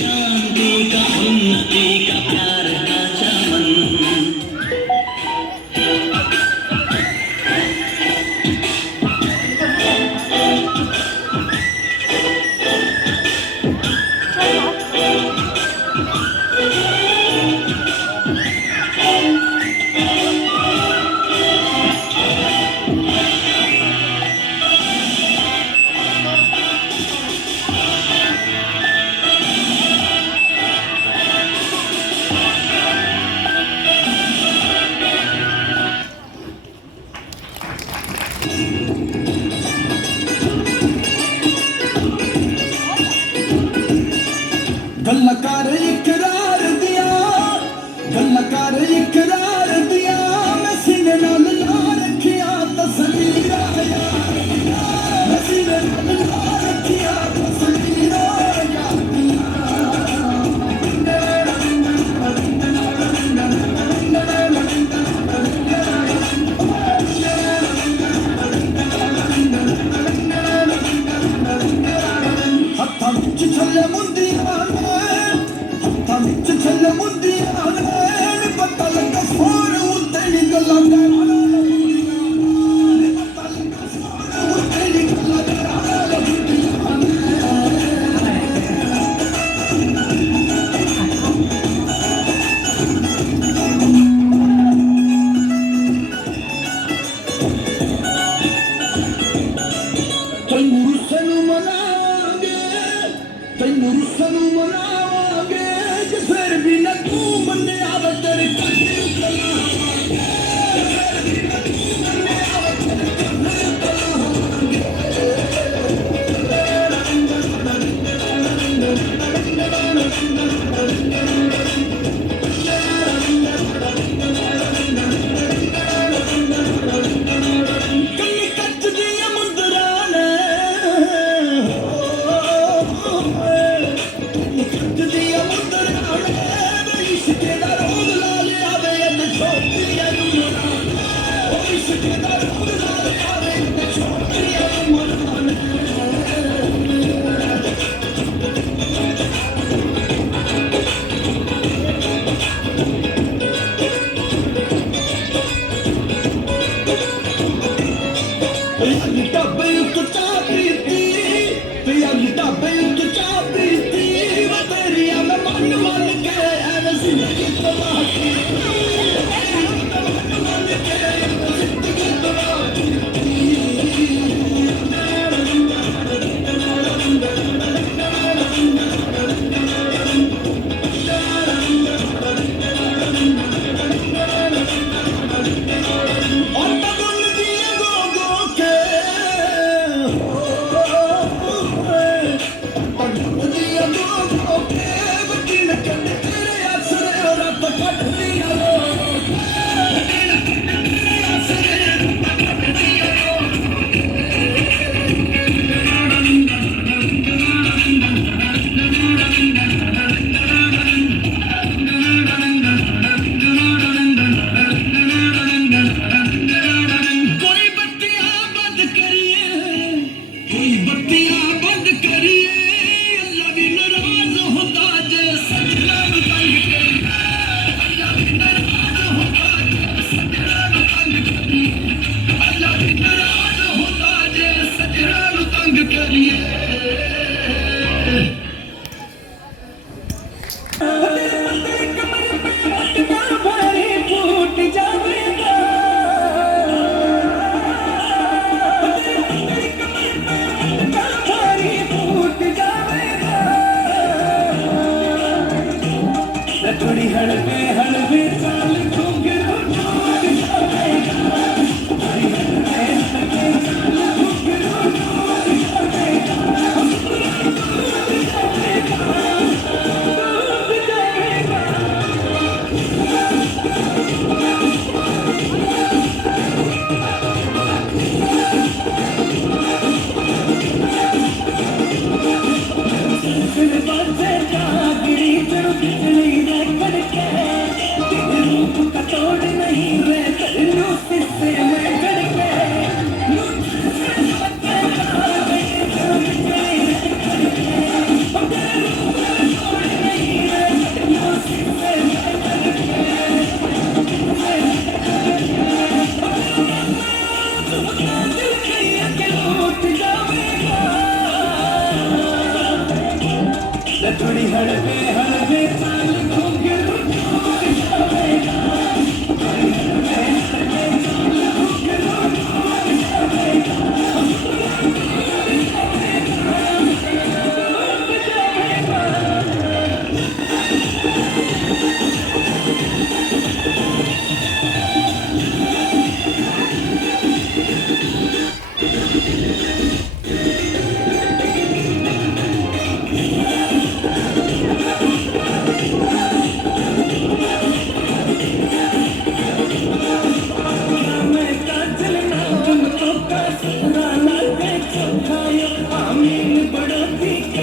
शांति का उन्नति का प्यार का चमन गल्लाकार इकरार दिया गल्लाकार इकरार दिया मैं सीने नाल ला रखिया तस्वीरां मैं सीने नाल ला रखिया तस्वीरां हत्थां विच छल्ले मुंदियां हत्थां विच छल्ले मुंदियां पता लगा सोन उत्ते नी गल्लां पता लगा सोन उत्ते नी तैनूं रुस्सनूं मनावांगे कि फिर भी न तू मन्ने आवे तेरे कदे कल्ली कच्च दिया मुंदरां ने दिया मुंदरां ने इश्के दा रोग ला लिया वे ते छोटियां उमरां इश्के दा रोग ला लिया वे ते छोटियां उमरां ढाबे उत्ते चाह पीती ढाबे उत्ते चाह पीती वा तेरिया मैं मन मन के ऐवे जिंदगी तबाह की मन के ऐवे जिंदगी तबाह की और तबुल दिए गो गो के तबुल दिए गो गो के वकील कने तेरे आसरे और रब कट लिया रो वकील कने तेरे आसरे रब कट लिया रो कोई बत्तियां बंद करिए अल्लाह भी नाराज होता जे सजना नूं तंग करिए अल्लाह भी नाराज होता जे सजना नूं तंग करिए अल्लाह भी नाराज होता जे सजना नूं तंग करिए फूट जावेगा फूट जावेगा थोड़ी हड़वे हड़वे चाल घुंघरू टूट जावेगा थोड़ी हड़वे हड़वे चाल घुंघरू टूट जावेगा थोड़ी हड़बे हड़बे चाल घुंघरू मैं काजल नाम तो का सुना लागे चौखायो आमीन बड़ोती